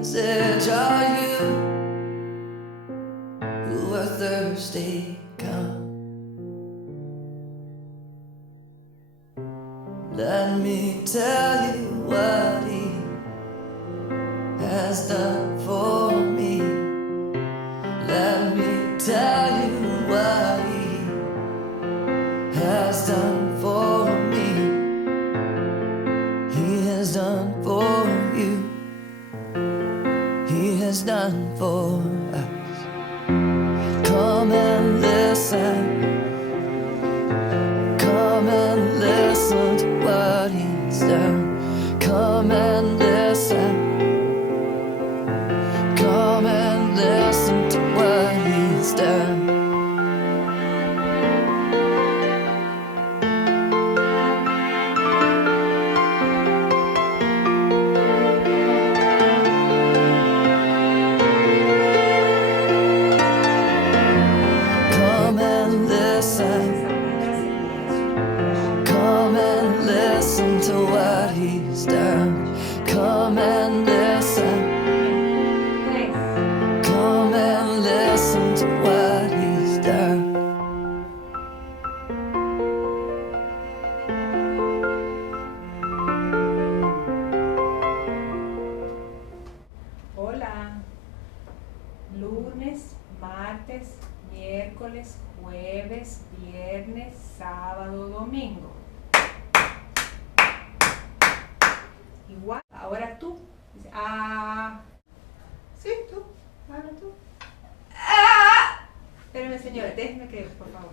message are you who are thirsty? Come, let me tell you what he has done for me. Let me tell you what he has done for me. He has done for you. He has done for us. Come and listen. Come and listen to what he's done. Come and listen. Come and listen to what he's done. Come and listen. Come and listen to what he's done. Come and listen. Come and listen to what he's done. Hola. Lunes, martes, miércoles, jueves, viernes, sábado, domingo. Igual. Ahora tú. Dice, ah. Sí, tú. Ahora tú. Espérame, señora, déjeme que, por favor.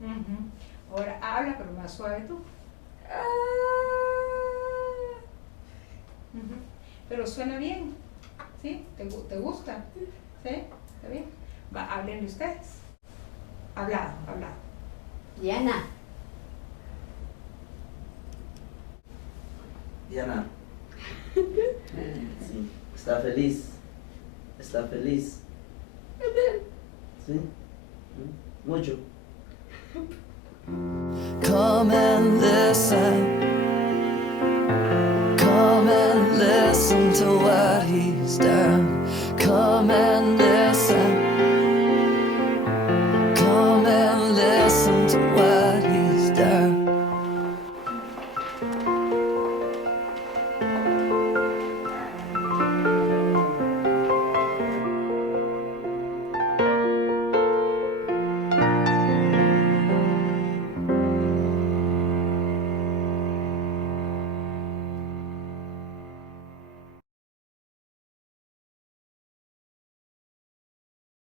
Ujú. Ahora habla, pero más suave tú. Ujú. Pero suena bien, ¿sí? ¿Te gusta? ¿Sí? ¿Está bien? Va, hablen ustedes. Hablado. Diana, Diana. Sí. Está feliz. Está feliz. Sí. Mucho. Come and listen.